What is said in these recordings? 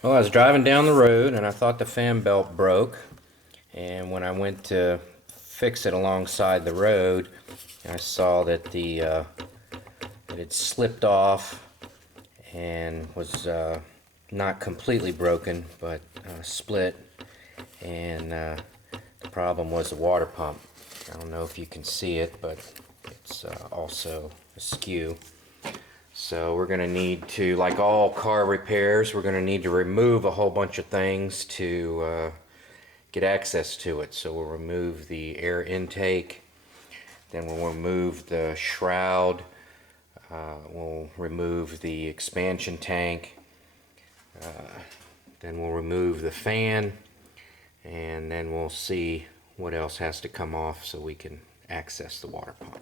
Well, I was driving down the road and I thought the fan belt broke. And when I went to fix it alongside the road, I saw that that it slipped off and was not completely broken, but split. And the problem was the water pump. I don't know if you can see it, but it's also askew. So we're going to need to, like all car repairs, we're going to need to remove a whole bunch of things to get access to it. So we'll remove the air intake, then we'll remove the shroud, we'll remove the expansion tank, then we'll remove the fan, and then we'll see what else has to come off so we can access the water pump.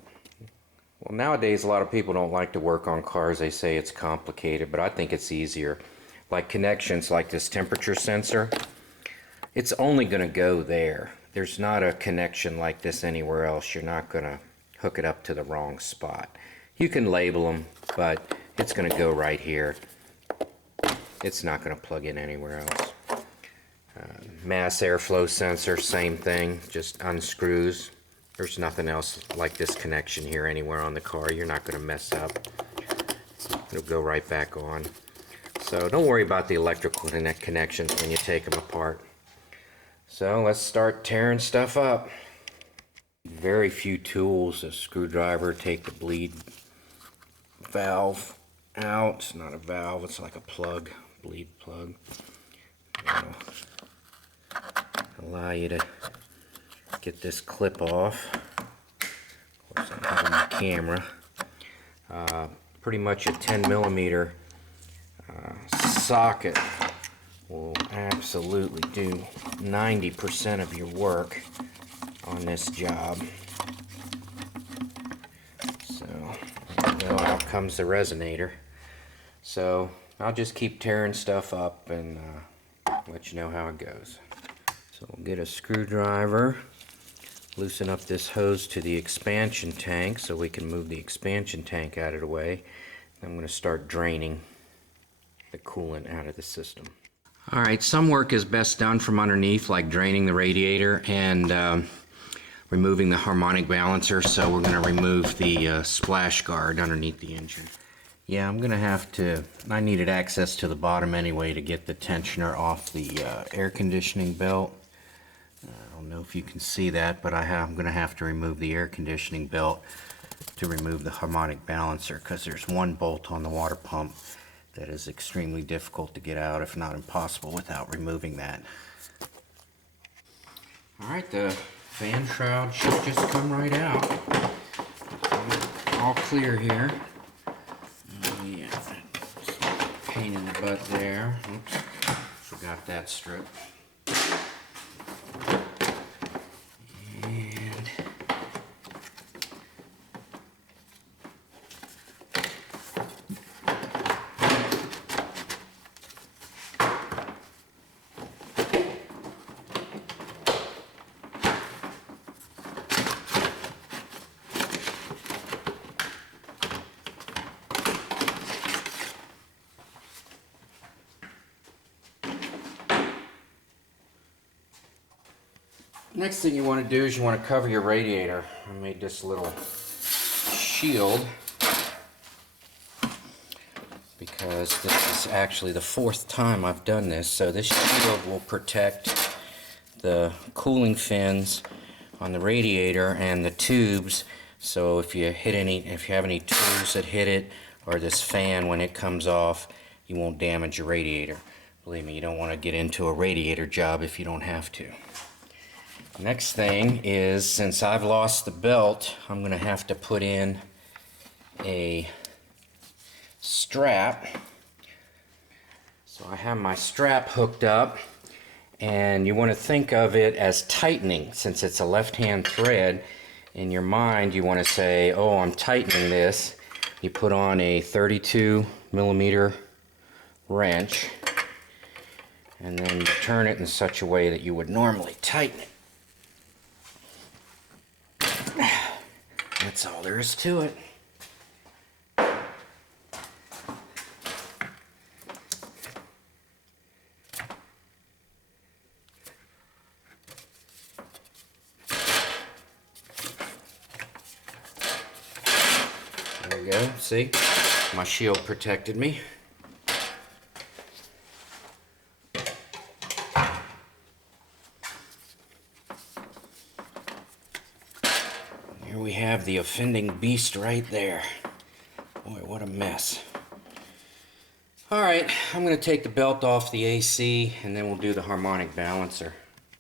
Well, nowadays a lot of people don't like to work on cars. They say it's complicated, but I think it's easier. Like connections like this temperature sensor, it's only going to go there. There's not a connection like this anywhere else. You're not going to hook it up to the wrong spot. You can label them, but it's going to go right here. It's not going to plug in anywhere else. Mass airflow sensor, same thing, just unscrews. There's nothing else like this connection here anywhere on the car. You're not going to mess up. It'll go right back on. So don't worry about the electrical connections when you take them apart. So let's start tearing stuff up. Very few tools. A screwdriver, take the bleed valve out. It's not a valve, it's like a plug, bleed plug. It'll allow you to get this clip off. Of course, I have my camera. Pretty much a 10mm socket will absolutely do 90% of your work on this job. So there you go, out comes the resonator. So I'll just keep tearing stuff up and let you know how it goes. So we'll get a screwdriver, loosen up this hose to the expansion tank so we can move the expansion tank out of the way. I'm going to start draining the coolant out of the system. Alright, some work is best done from underneath, like draining the radiator and removing the harmonic balancer. So we're going to remove the splash guard underneath the engine. Yeah, I'm going to have to, I needed access to the bottom anyway to get the tensioner off the air conditioning belt. I don't know if you can see that, but I'm going to have to remove the air conditioning belt to remove the harmonic balancer, because there's one bolt on the water pump that is extremely difficult to get out, if not impossible, without removing that. Alright, the fan shroud should just come right out. All clear here. Yeah, pain in the butt there. Oops, forgot that strip. Next thing you want to do is you want to cover your radiator. I made this little shield because this is actually the 4th time I've done this. So this shield will protect the cooling fins on the radiator and the tubes. So if you have any tools that hit it, or this fan when it comes off, you won't damage your radiator. Believe me, you don't want to get into a radiator job if you don't have to. Next thing is, since I've lost the belt, I'm going to have to put in a strap. So I have my strap hooked up, and you want to think of it as tightening. Since it's a left-hand thread, in your mind you want to say, oh, I'm tightening this. You put on a 32mm wrench, and then you turn it in such a way that you would normally tighten it. That's all there is to it. we go. See? My shield protected me. Here we have the offending beast right there. Boy, what a mess. Alright, I'm going to take the belt off the AC and then we'll do the harmonic balancer.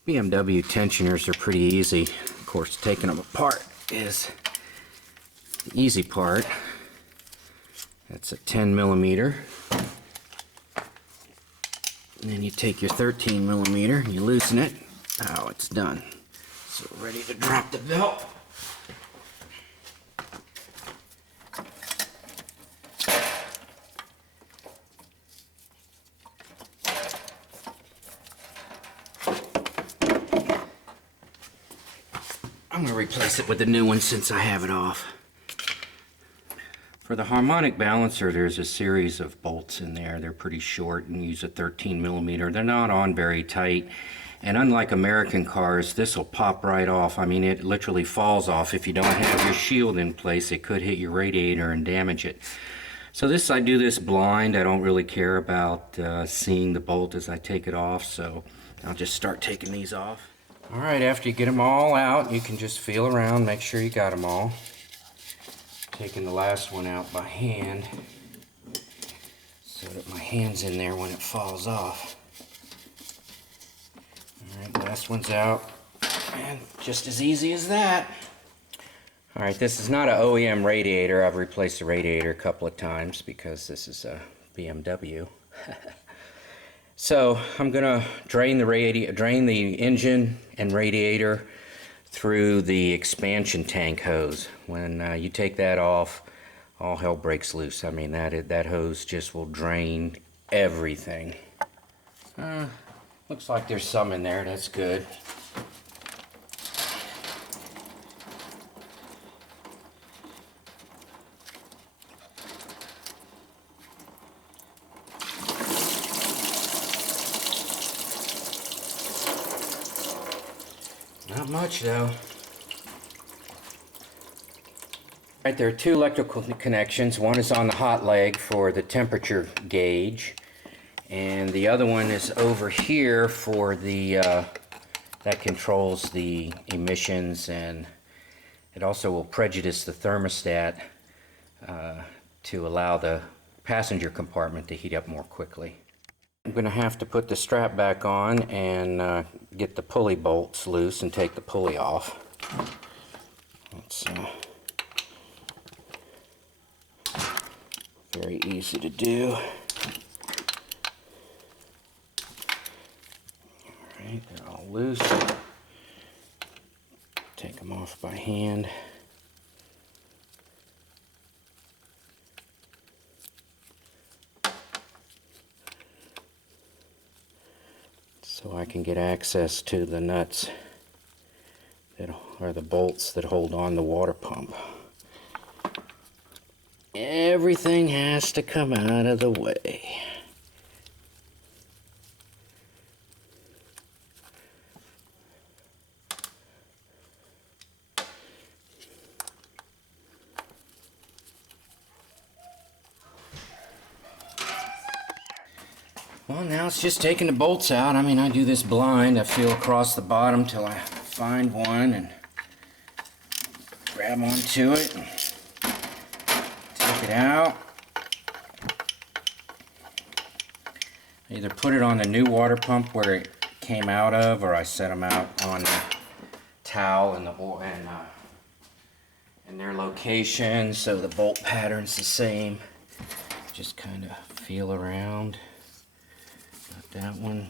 BMW tensioners are pretty easy. Of course, taking them apart is the easy part. That's a 10 millimeter. And then you take your 13 millimeter and you loosen it. Oh, it's done. So ready to drop the belt. I'm going to replace it with the new one since I have it off. For the harmonic balancer, there's a series of bolts in there. They're pretty short and use a 13 millimeter. They're not on very tight. And unlike American cars, this will pop right off. I mean, it literally falls off. If you don't have your shield in place, it could hit your radiator and damage it. So I do this blind. I don't really care about seeing the bolt as I take it off. So I'll just start taking these off. Alright, after you get them all out, you can just feel around, make sure you got them all. Taking the last one out by hand so that my hand's in there when it falls off. Alright, last one's out, and just as easy as that. Alright, this is not an OEM radiator. I've replaced the radiator a couple of times because this is a BMW. So I'm gonna drain the engine and radiator through the expansion tank hose. When you take that off, all hell breaks loose. I mean, that hose just will drain everything. Looks like there's some in there. That's good. Not much though. Right, there are two electrical connections. One is on the hot leg for the temperature gauge, and the other one is over here for the that controls the emissions, and it also will prejudice the thermostat to allow the passenger compartment to heat up more quickly. I'm going to have to put the strap back on and get the pulley bolts loose and take the pulley off. It's very easy to do. Alright, they're all loose. Take them off by hand. So I can get access to the nuts that are the bolts that hold on the water pump. Everything has to come out of the way. Well, now it's just taking the bolts out. I mean, I do this blind. I feel across the bottom till I find one and grab onto it and take it out. I either put it on the new water pump where it came out of, or I set them out on the towel and their location so the bolt pattern's the same. Just kind of feel around. Got that one.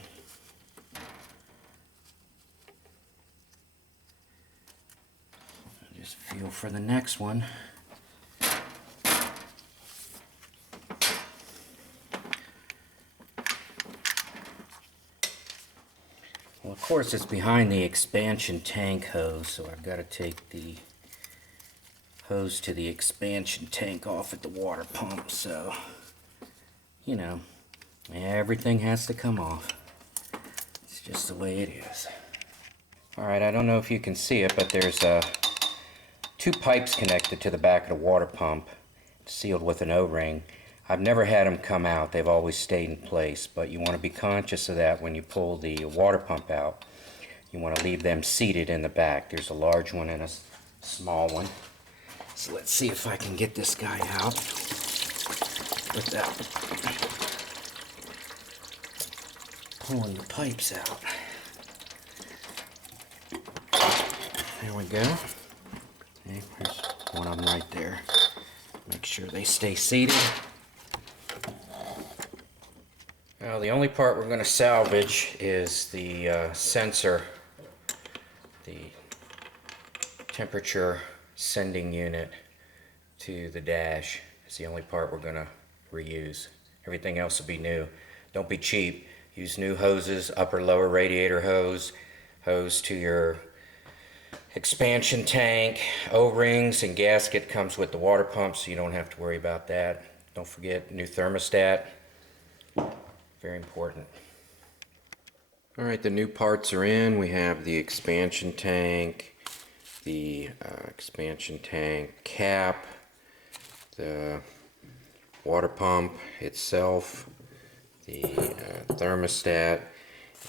Just feel for the next one. Well, of course, it's behind the expansion tank hose, so I've got to take the hose to the expansion tank off at the water pump, so, you know, everything has to come off. It's just the way it is. Alright, I don't know if you can see it, but there's two pipes connected to the back of the water pump. sealed with an O-ring. I've never had them come out. They've always stayed in place, but you want to be conscious of that when you pull the water pump out. You want to leave them seated in the back. There's a large one and a small one. So let's see if I can get this guy out without pulling the pipes out. There we go. Okay, there's one of them right there. Make sure they stay seated. Now the only part we're going to salvage is the sensor, the temperature sending unit to the dash. It's the only part we're going to reuse. Everything else will be new. Don't be cheap. Use new hoses, upper lower radiator hose, hose to your expansion tank, O-rings, and gasket comes with the water pump, so you don't have to worry about that. Don't forget new thermostat. Very important. Alright, the new parts are in. We have the expansion tank, the expansion tank cap, the water pump itself, the thermostat,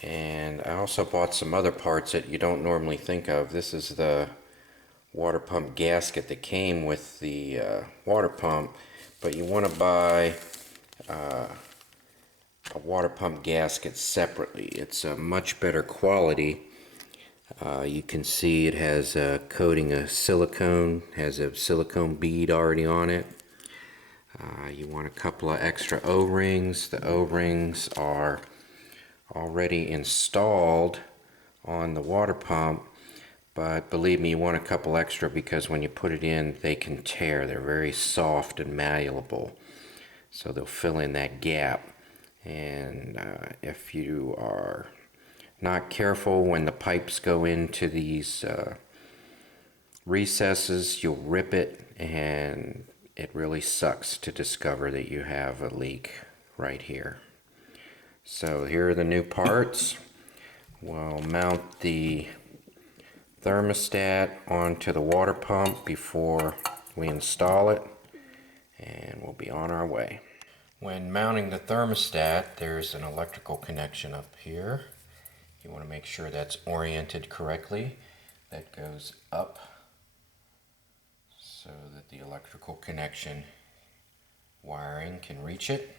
and I also bought some other parts that you don't normally think of. This is the water pump gasket that came with the water pump, but you want to buy a water pump gasket separately. It's a much better quality. You can see it has a coating of silicone, has a silicone bead already on it. You want a couple of extra O-rings. The O-rings are already installed on the water pump, but believe me, you want a couple extra because when you put it in, they can tear. They're very soft and malleable, so they'll fill in that gap. And if you are not careful, when the pipes go into these recesses, you'll rip it, and it really sucks to discover that you have a leak right here. So here are the new parts. We'll mount the thermostat onto the water pump before we install it, and we'll be on our way. When mounting the thermostat, there's an electrical connection up here. You want to make sure that's oriented correctly. That goes up so that the electrical connection wiring can reach it.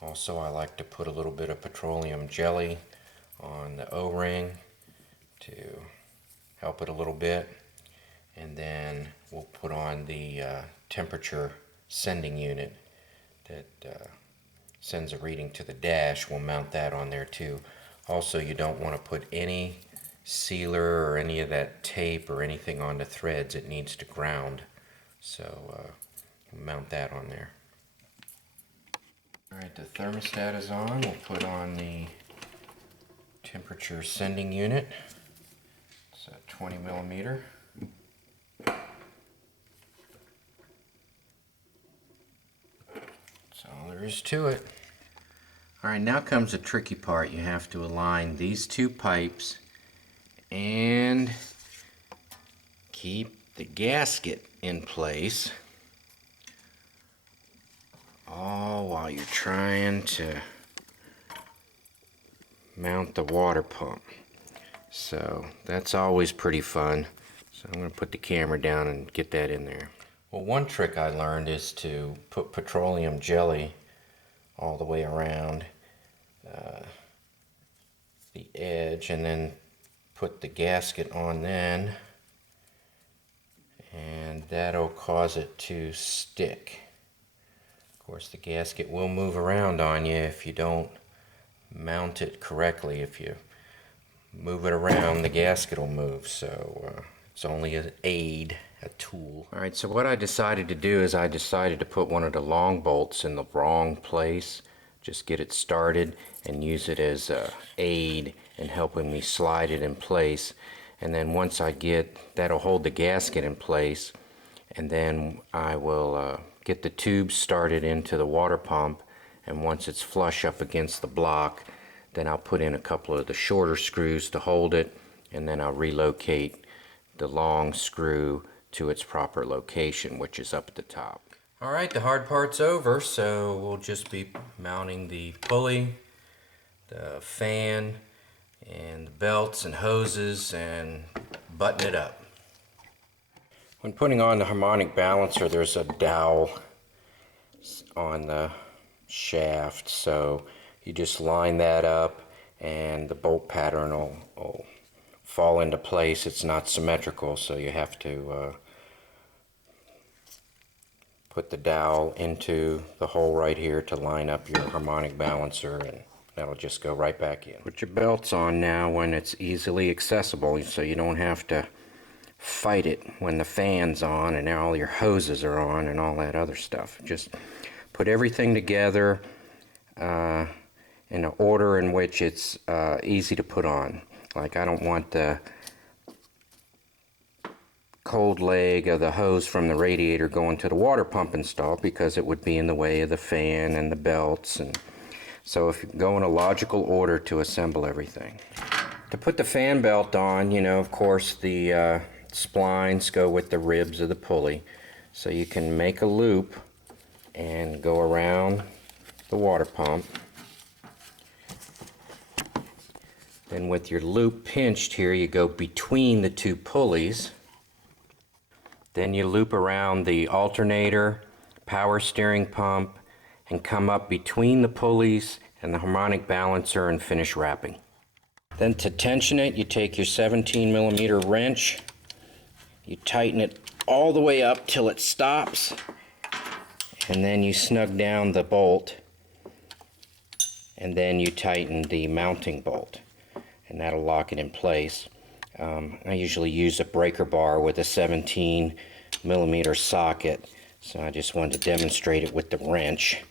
Also, I like to put a little bit of petroleum jelly on the O-ring to help it a little bit, and then we'll put on the temperature sending unit that sends a reading to the dash. We'll mount that on there too. Also, you don't want to put any sealer or any of that tape or anything on the threads. It needs to ground, so mount that on there. Alright, the thermostat is on. We'll put on the temperature sending unit. It's a 20 millimeter. That's all there is to it. Alright, now comes the tricky part. You have to align these two pipes and keep the gasket in place, all while you're trying to mount the water pump. So that's always pretty fun. So I'm going to put the camera down and get that in there. Well, one trick I learned is to put petroleum jelly all the way around the edge, and then put the gasket on then, and that'll cause it to stick. Of course, the gasket will move around on you if you don't mount it correctly. If you move it around, the gasket will move, so it's only an aid, a tool. Alright, so what I decided to do is I decided to put one of the long bolts in the wrong place, just get it started and use it as an aid in helping me slide it in place. And then once I get, that'll hold the gasket in place, and then I will get the tube started into the water pump, and once it's flush up against the block, then I'll put in a couple of the shorter screws to hold it, and then I'll relocate the long screw to its proper location, which is up at the top. Alright, the hard part's over, so we'll just be mounting the pulley, the fan, and the belts and hoses, and button it up. When putting on the harmonic balancer, there's a dowel on the shaft, so you just line that up and the bolt pattern will fall into place. It's not symmetrical, so you have to put the dowel into the hole right here to line up your harmonic balancer, and that'll just go right back in. Put your belts on now when it's easily accessible, so you don't have to fight it when the fan's on and all your hoses are on and all that other stuff. Just put everything together in an order in which it's easy to put on. Like, I don't want the cold leg of the hose from the radiator going to the water pump install, because it would be in the way of the fan and the belts. And so if you go in a logical order to assemble everything. To put the fan belt on, you know, of course the splines go with the ribs of the pulley, so you can make a loop and go around the water pump. Then with your loop pinched here, you go between the two pulleys. Then you loop around the alternator, power steering pump, and come up between the pulleys and the harmonic balancer and finish wrapping. Then to tension it, you take your 17mm wrench, you tighten it all the way up till it stops, and then you snug down the bolt, and then you tighten the mounting bolt, and that'll lock it in place. I usually use a breaker bar with a 17mm socket, so I just wanted to demonstrate it with the wrench,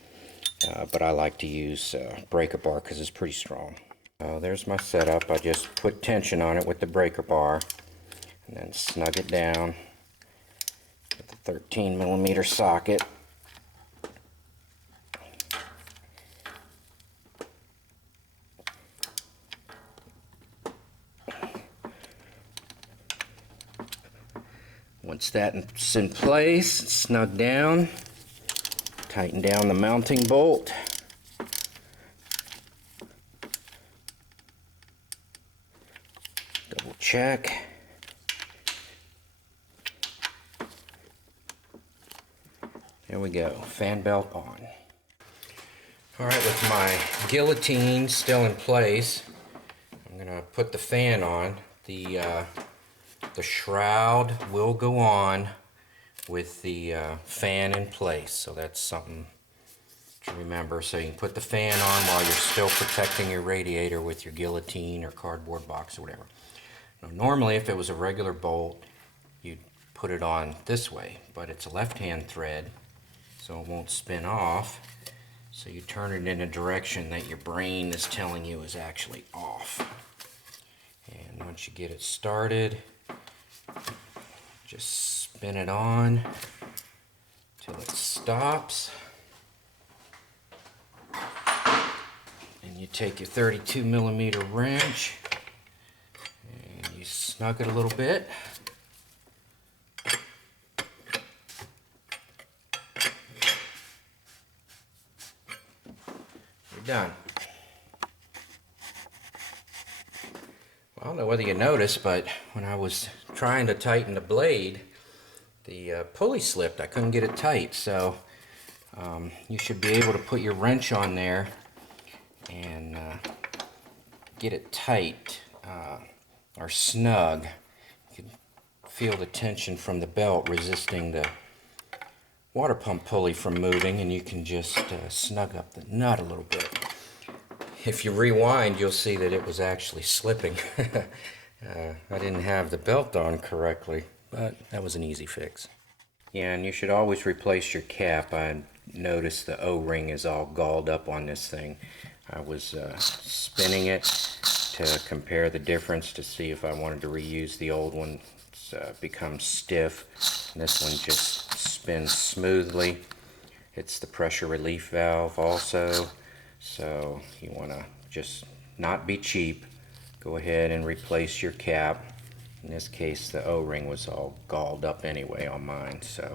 but I like to use breaker bar because it's pretty strong. There's my setup. I just put tension on it with the breaker bar and then snug it down with the 13mm socket. Once that's in place, snug down, tighten down the mounting bolt. Double check. There we go, fan belt on. Alright, with my guillotine still in place, I'm going to put the fan on. The shroud will go on with the fan in place, so that's something to remember. So you can put the fan on while you're still protecting your radiator with your guillotine or cardboard box or whatever. Now, normally if it was a regular bolt, you'd put it on this way, but it's a left-hand thread, so it won't spin off. So you turn it in a direction that your brain is telling you is actually off. And once you get it started, just spin it on till it stops. And you take your 32mm wrench and you snug it a little bit. You're done. I don't know whether you noticed, but when I was trying to tighten the blade, the pulley slipped. I couldn't get it tight, so you should be able to put your wrench on there and get it tight or snug. You can feel the tension from the belt resisting the water pump pulley from moving, and you can just snug up the nut a little bit. If you rewind, you'll see that it was actually slipping. I didn't have the belt on correctly, but that was an easy fix. Yeah, and you should always replace your cap. I noticed the O-ring is all galled up on this thing. I was spinning it to compare the difference to see if I wanted to reuse the old one. It's become stiff, and this one just spins smoothly. It's the pressure relief valve also. So you want to just not be cheap. Go ahead and replace your cap. In this case, the O-ring was all galled up anyway on mine, so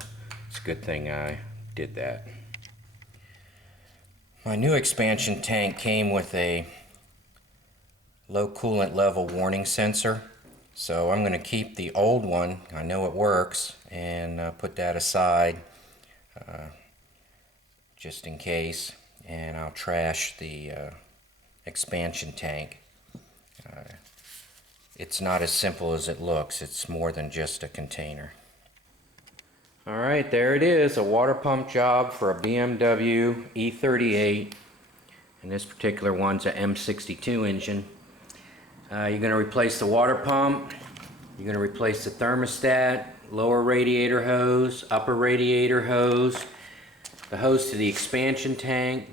it's a good thing I did that. My new expansion tank came with a low coolant level warning sensor. So I'm going to keep the old one, I know it works, and put that aside just in case. And I'll trash the expansion tank. It's not as simple as it looks. It's more than just a container. Alright, there it is, a water pump job for a BMW E38. And this particular one's a M62 engine. You're going to replace the water pump, you're going to replace the thermostat, lower radiator hose, upper radiator hose, the hose to the expansion tank, and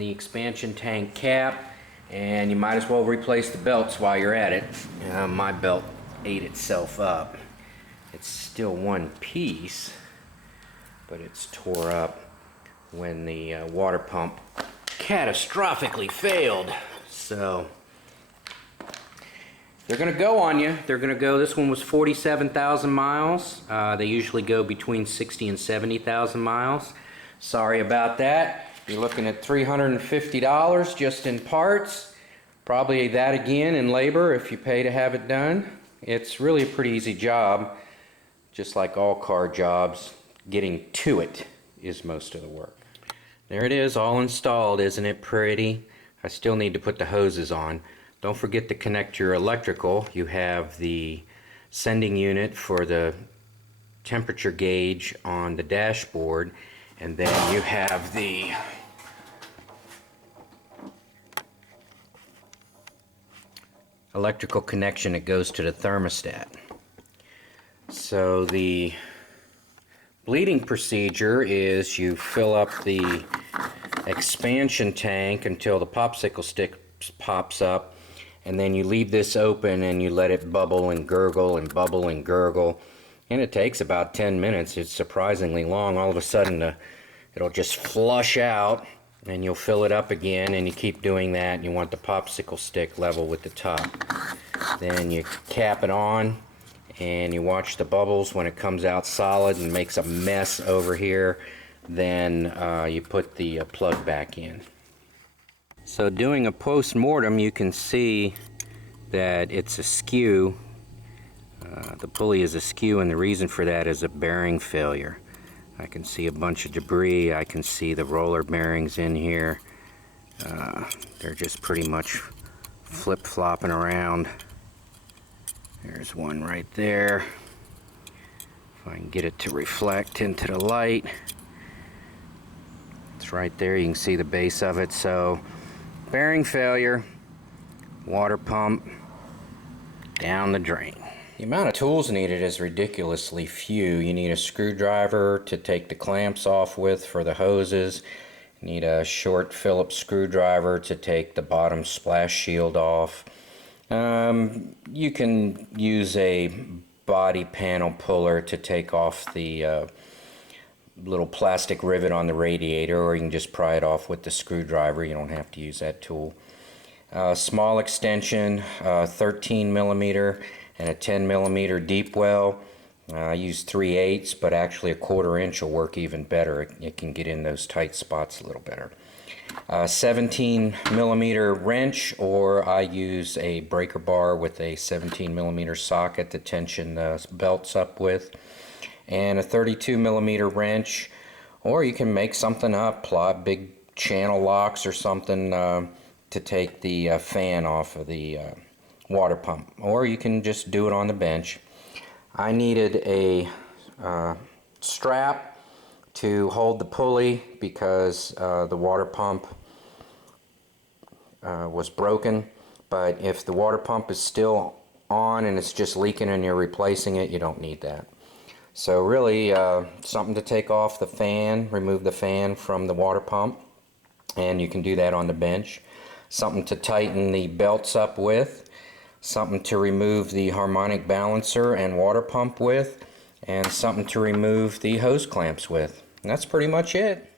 the expansion tank cap, and you might as well replace the belts while you're at it. My belt ate itself up. It's still one piece, but it's tore up when the water pump catastrophically failed. So they're going to go on you. They're going to go, this one was 47,000 miles. They usually go between 60 and 70,000 miles. Sorry about that. You're looking at $350 just in parts. Probably that again in labor if you pay to have it done. It's really a pretty easy job. Just like all car jobs, getting to it is most of the work. There it is, all installed. Isn't it pretty? I still need to put the hoses on. Don't forget to connect your electrical. You have the sending unit for the temperature gauge on the dashboard, and then you have the electrical connection that goes to the thermostat. So the bleeding procedure is you fill up the expansion tank until the popsicle stick pops up, and then you leave this open and you let it bubble and gurgle and bubble and gurgle, and it takes about 10 minutes. It's surprisingly long. All of a sudden it'll just flush out, and you'll fill it up again, and you keep doing that, and you want the popsicle stick level with the top. Then you cap it on and you watch the bubbles. When it comes out solid and makes a mess over here, then you put the plug back in. So doing a post-mortem, you can see that it's askew. The pulley is askew, and the reason for that is a bearing failure. I can see a bunch of debris. I can see the roller bearings in here. They're just pretty much flip-flopping around. There's one right there. If I can get it to reflect into the light. It's right there. You can see the base of it. So, bearing failure, water pump, down the drain. The amount of tools needed is ridiculously few. You need a screwdriver to take the clamps off with for the hoses. You need a short Phillips screwdriver to take the bottom splash shield off. You can use a body panel puller to take off the little plastic rivet on the radiator, or you can just pry it off with the screwdriver. You don't have to use that tool. Small extension, 13 millimeter and a 10 millimeter deep well. I use 3/8, but actually a 1/4 inch will work even better. It can get in those tight spots a little better. 17 millimeter wrench, or I use a breaker bar with a 17 millimeter socket to tension the belts up with, and a 32 millimeter wrench, or you can make something up, plot big channel locks or something to take the fan off of the water pump, or you can just do it on the bench. I needed a strap to hold the pulley because the water pump was broken, but if the water pump is still on and it's just leaking and you're replacing it, you don't need that. So really something to take off the fan, remove the fan from the water pump, and you can do that on the bench. Something to tighten the belts up with, something to remove the harmonic balancer and water pump with, and something to remove the hose clamps with. And that's pretty much it.